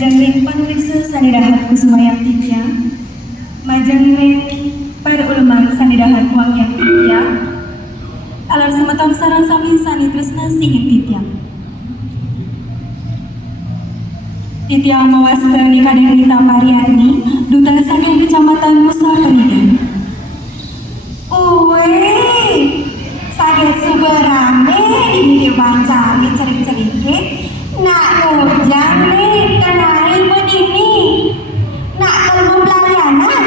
Majangring panuliksa sanidahat kusumayang titya, Majangring para ulemang sanidahat uang yang titya, alar sematang sarang samin sani tresna singing titya. Titya mawasta ni Kadang Rita Pariani, duta saking kecamatan Musa Penidan. Saya seberame ini dibaca cerik-ceriknya. Nak lojang nih kenai begini. Nak kalau pelayanan.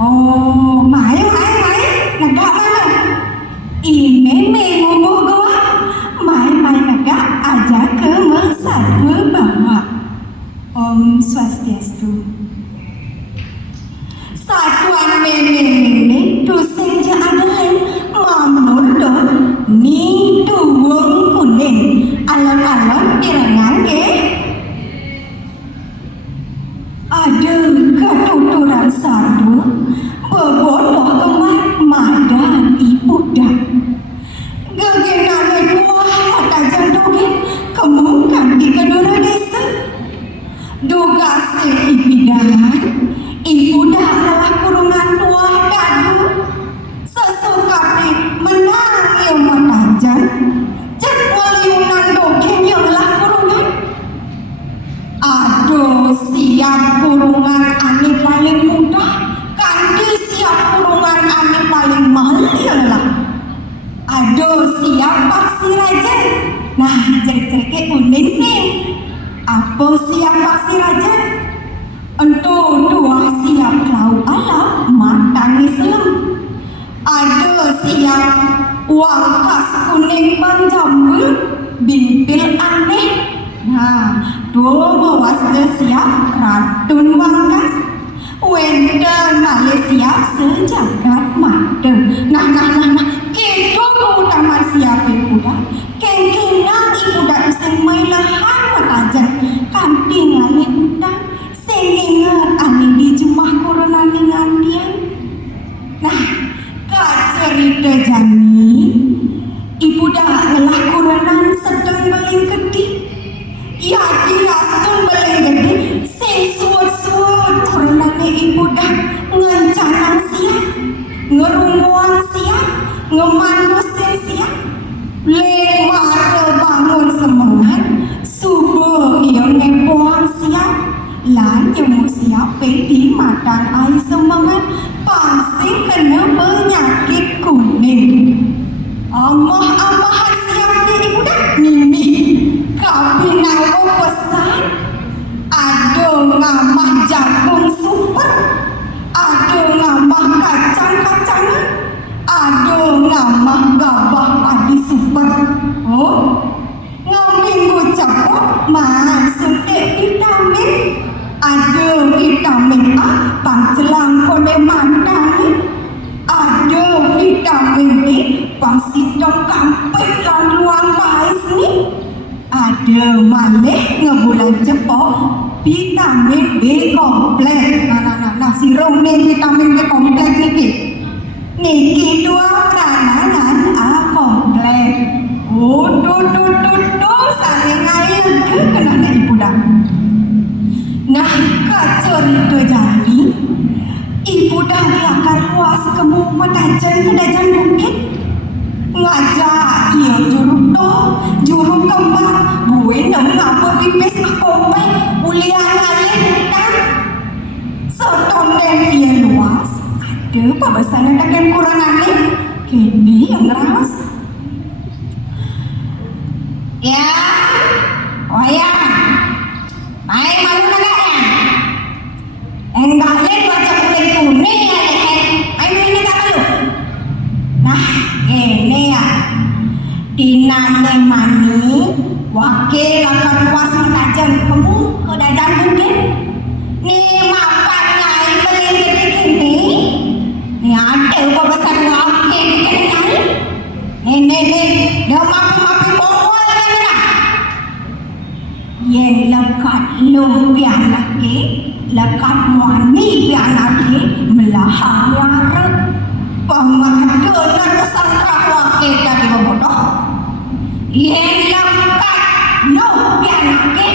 Oh, mai. Negak mana? Ini mengubuh gua. Mai negak aja ke Mesarwe bawa. Om Swastiastu. Satuan mene dosen je adalen mamur do ni tuwung kuning alon-alon irangan ke ada ketuturan satu bebodoh kemar madan ibu dah gegenane buah mata jandogin kemungkan di kedua desa duga se ibidahan ibu dah malah kurungan tuah dadu sesukati menang yang matajan cek waliunan dogen yang lah kurungan aduh siap kurungan ane paling mudah kandi siap kurungan ane paling mahal yang lah aduh siap paksi raja nah cerik-ceriknya unik sih apa siap paksi raja Entu dua siap lau alam matangi selem. Ada siap uang kas kuning bang jambul bintil aneh. Nah, dua bawas siap ratun wangkas. Wenda Malaysia sejagat mata. Nah. Kita utama siap ibu dah. Kengkenang ibu dah semai lahan matajan. Kanting langit utang. Ingat ane di jemah corona dengan dia. Nah, kak cerita jani, ibu dah ngelah corona sedang beling gede. Ya dia sedang beling gede. Sesuat corona ibu dah ngencanan siap, ngerumuan siap, ngemandusin siap. Lemar bangun semangat, subuh yang ngepoang siap. Lan yang mau siap di matang air semangat pasti kena penyakit kuning. Amah siap ibu dah mimi. Kapi nawa pesan. Ada ngamah jagung super. Ada ngamah kacang-kacangan. Ada ngamah gabah padi super. Oh, ngaminggu capok masuk vitamin. Ada vitamin A pangcelang kone mandang. Ada vitamin B pangsidong kampet lan luang bais ni. Ada malih ngebulan cepok vitamin B komplek. Nah sirum ni vitamin B komplek niki. Niki dua peranan A komplek. Oh tuh saling ke kenana ibu dah. Nah, cerita jani, ibu dah lakar luas kemu matajan kedajan bukit. Ngajak ia juruk kembang, gue ngapa pipis komplek, ulian ngalih hutan. Sotonden ia luas, ada pabasan dengan kurang aneh, kini yang ras. Ya, main malu negara. Enggak lihat baca kuning ya ayo ini tak malu. Nah ini ya dinane mani wakil akan puas mentajan kamu ke dadan mungkin nih mapan lain beli gini nih ada apa besar wakil nih dah mapi bongol kan dah yang lekat lu biar lagi lekat muani biar lagi melahap warat pengadu nerusan wakil tadi bodoh yang lekat lu biar lagi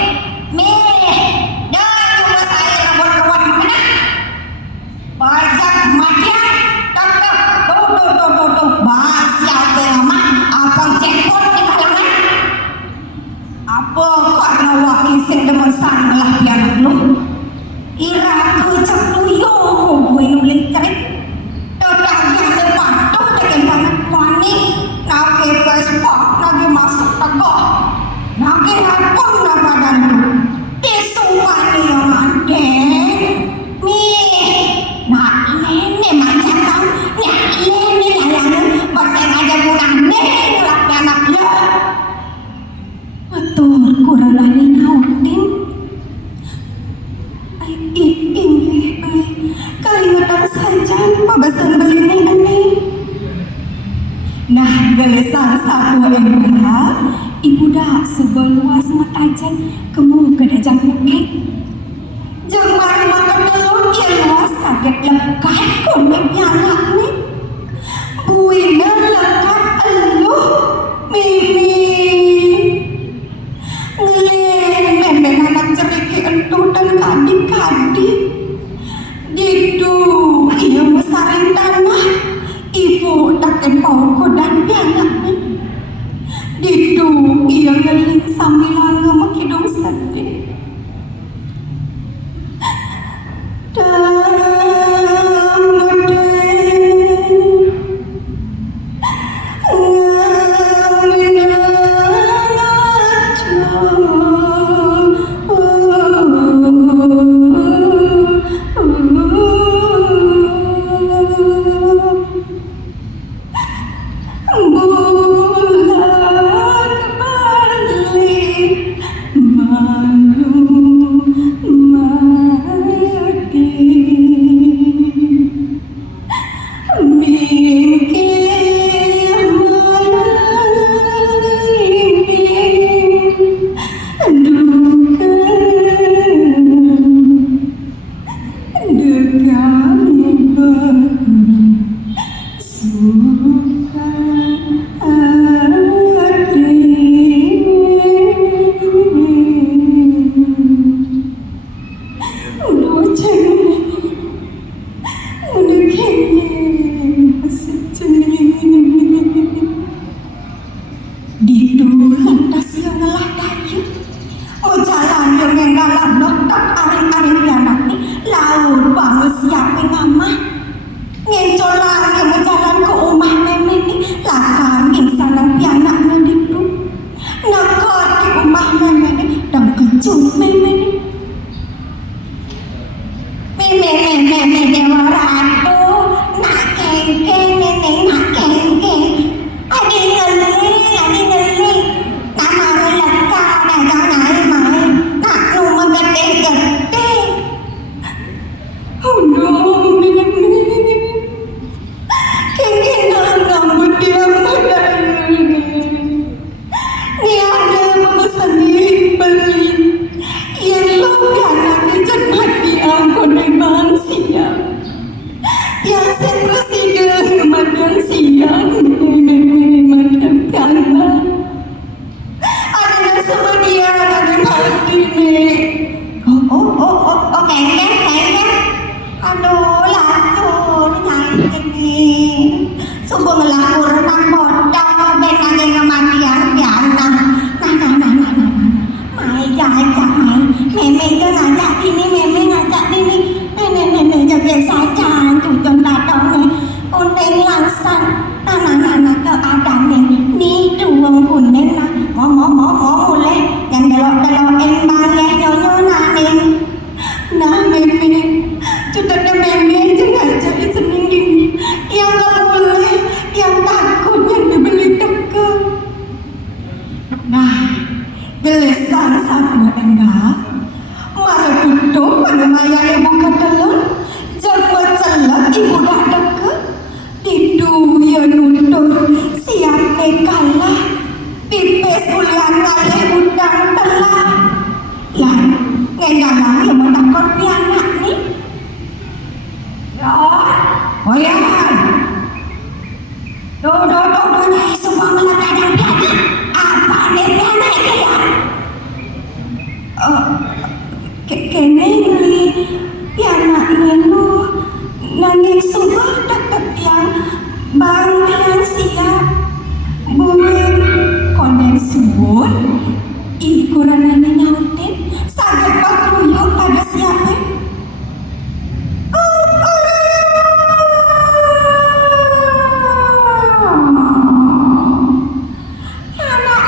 lagi masuk teko. Nake hapun na badanku. Disumpah nih yang ade. Nih, nak ini macam kau. Nyak ini layanan. Pasang aja punah nih ngelak anak lo. Atur kurang lani nautin. Ini kalimat saja pabasan beli ini. Nah, gelesan satu enggak, ibu dah sebel luas matajan kemu ke dajang bukit. Jangan makan telur yang luas sakit lekat konek anak ni. Buina lekat eluh mimi. Ngeleng memang anak ceriki entu dan kadik-kadik. Didu ia mesaring tanah. Ibu takkan pokok dan anak ni. Didu ia ngeling sambil ngomong hidung sedih. Anak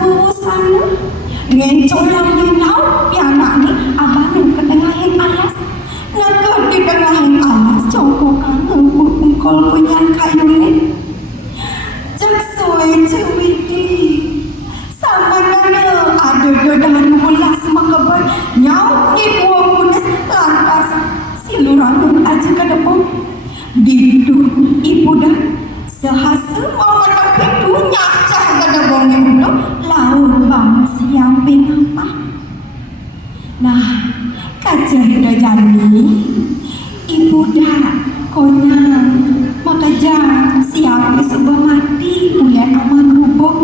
wusan ngencol lagi nyau pianak ni abang nu ke tengahin alas ngekut di tengahin alas cokokan ngkol punyan kayu ni cek soe cewidi sama nana ada dari ulas makabar nyau ni buah punas lantas silurang aja ke depan didu ibu dah sehasa mau tapi dunia cah gada bongeng itu laut bang siang pengapa nah kajar dah jani ibu dah konyang maka jangan siang sebuah mati ulian aman rubuk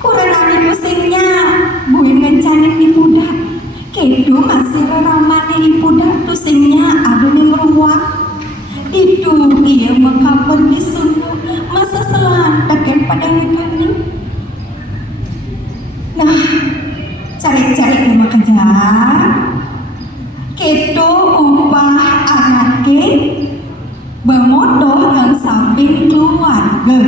kurang ani pusingnya buin ngecanik ibu dah kedu masih ramane ibu dah pusingnya ada yang ruang itu ia mengkapan di sunuk masa selan takkan pada ikan nah cari-cari rumah kerja kedo upah anaknya bermotor yang samping keluarga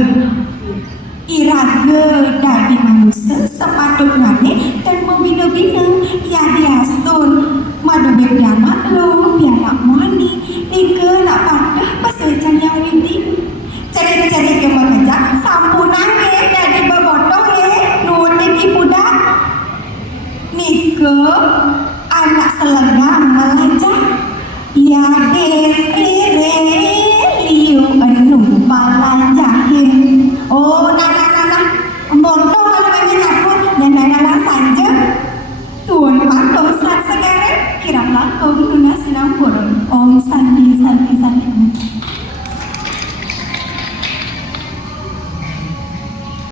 iraga dari manusia sepatutnya dan membina-bina ya diastun madu berdianak lo bianak mani tiga nak patah pasal yang widi cari-cari ke bekerja sampunan dari bebotong nutin ibu dah nika anak selendang melajak ya dere liu anu balajahin oh nana montong kalau nyakut nana saja tuan pantau saat sekarang kiram lakong lunas sinang purun om sandi